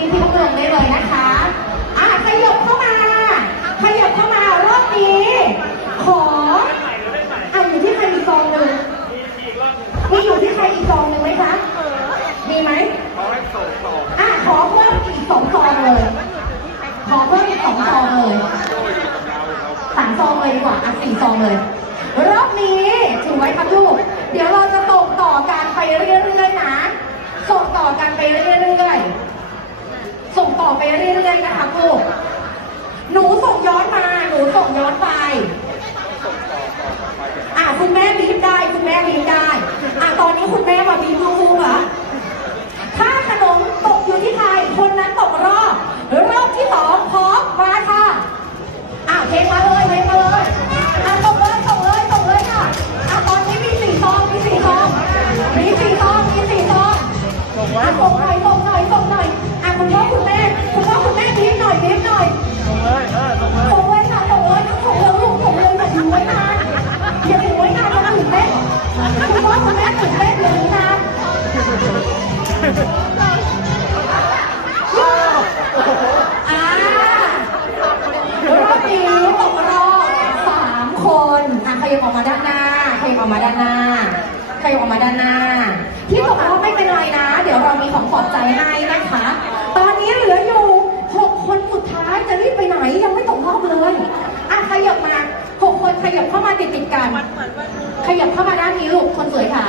พี่พี่ต้องลงได้เลยนะคะอะขยับเข้ามาขยับเข้ามารอบนี้ ขออะอยู่ที่ใครอีกซองหนึ่งมีอยู่ที่ใครอีกซองหนึ่งไหมคะมีไหมเขาให้ส่งต่ออะขอเพิ่มอีกสองซองเลย ขอเพิ่มอีกสองซองเลยโดยอยู่กับเราครับสามซองเลยดีกว่าอะสี่ซองเลย รอบนี้ถือไว้ครับลูก เดี๋ยวเราจะส่งต่อกันไปเรื่อยๆนะส่งต่อกันไปเรื่อยๆส่งต่อ ไปเรื่อยๆนะคะลูกหนูส่งย้อนมา หนูส่งย้อนไป บออกมาด้านหน้าขยับออกมาด้านหน้า ที่ตกรอบไม่เป็นไรนะ เดี๋ยวเรามีของปลอบใจให้นะคะ ตอนนี้เหลืออยู่หกคนสุดท้ายจะรีบไปไหนยังไม่ตกรอบเลยอะขยับมาหกคนขยับเข้ามาติดติดๆกัน ขยับเข้ามาด้านนี้ลูกคนสวยค่ะ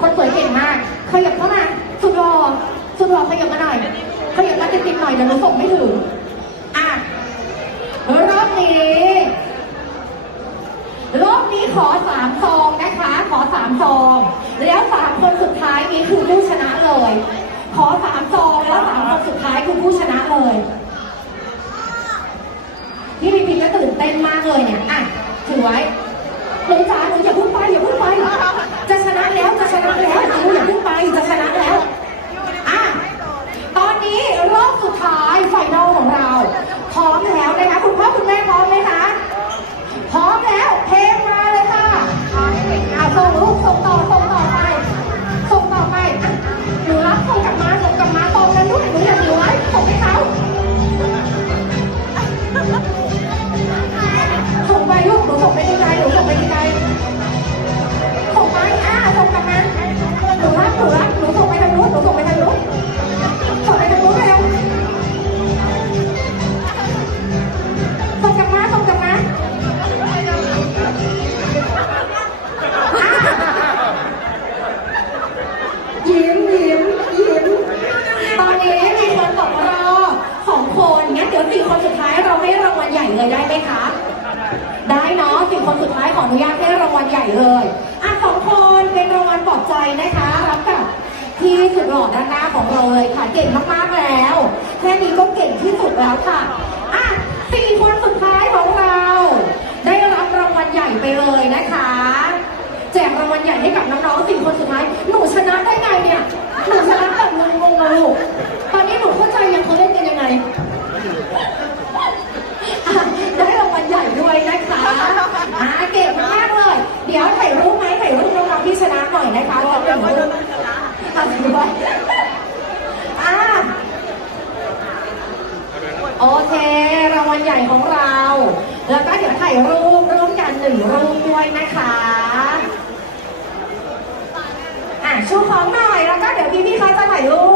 คนสวยเก่งมาก ขยับเข้ามา สุดรอสุดรอขยับมาหน่อยขยับมาติดๆหน่อยเดี๋ยวหนูส่งไม่ถึง อะ รอบนี้ รอบนี้ ขอสามซองนะคะ ขอสามซอง แล้วสามคนสุดท้ายนี้คือผู้ชนะเลย ขอสามซองแล้วสามคนสุดท้ายคือผู้ชนะเลยพี่พีพีก็ตื่นเต้นมากเลยเนี่ยอะถือไว้ เลยได้ไหมคะ ได้เนาะสี่คนสุดท้ายขออนุญาตให้รางวัลใหญ่เลยอะสองคนเป็นรางวัลปลอบใจนะคะ รับกับที่สุดหล่อด้านหน้าของเราเลยค่ะ เก่งมากๆแล้ว แค่นี้ก็เก่งที่สุดแล้วค่ะอะสี่คนสุดท้ายของเรา ได้รับรางวัลใหญ่ไปเลยนะคะ แจกรางวัลใหญ่ให้กับน้องๆสี่คนสุดท้าย หนูชนะได้ไงเนี่ย หนูชนะแบบงงๆอะลูก ตอนนี้หนูเข้าใจยังเขาเล่นกันยังไงอะได้รางวัลใหญ่ด้วยนะคะอ่าเก่งมาก เดี๋ยวถ่ายรูปไหมถ่ายรูปน้องๆที่ชนะหน่อยนะคะจะเป็นรูปอะถือไว้อ่าโอเครางวัลใหญ่ของเรา แล้วก็เดี๋ยวถ่ายรูปร่วมกันหนึ่งรูปด้วยนะคะอะชูของหน่อยแล้วก็เดี๋ยวพี่พี่เขาจะถ่ายรูป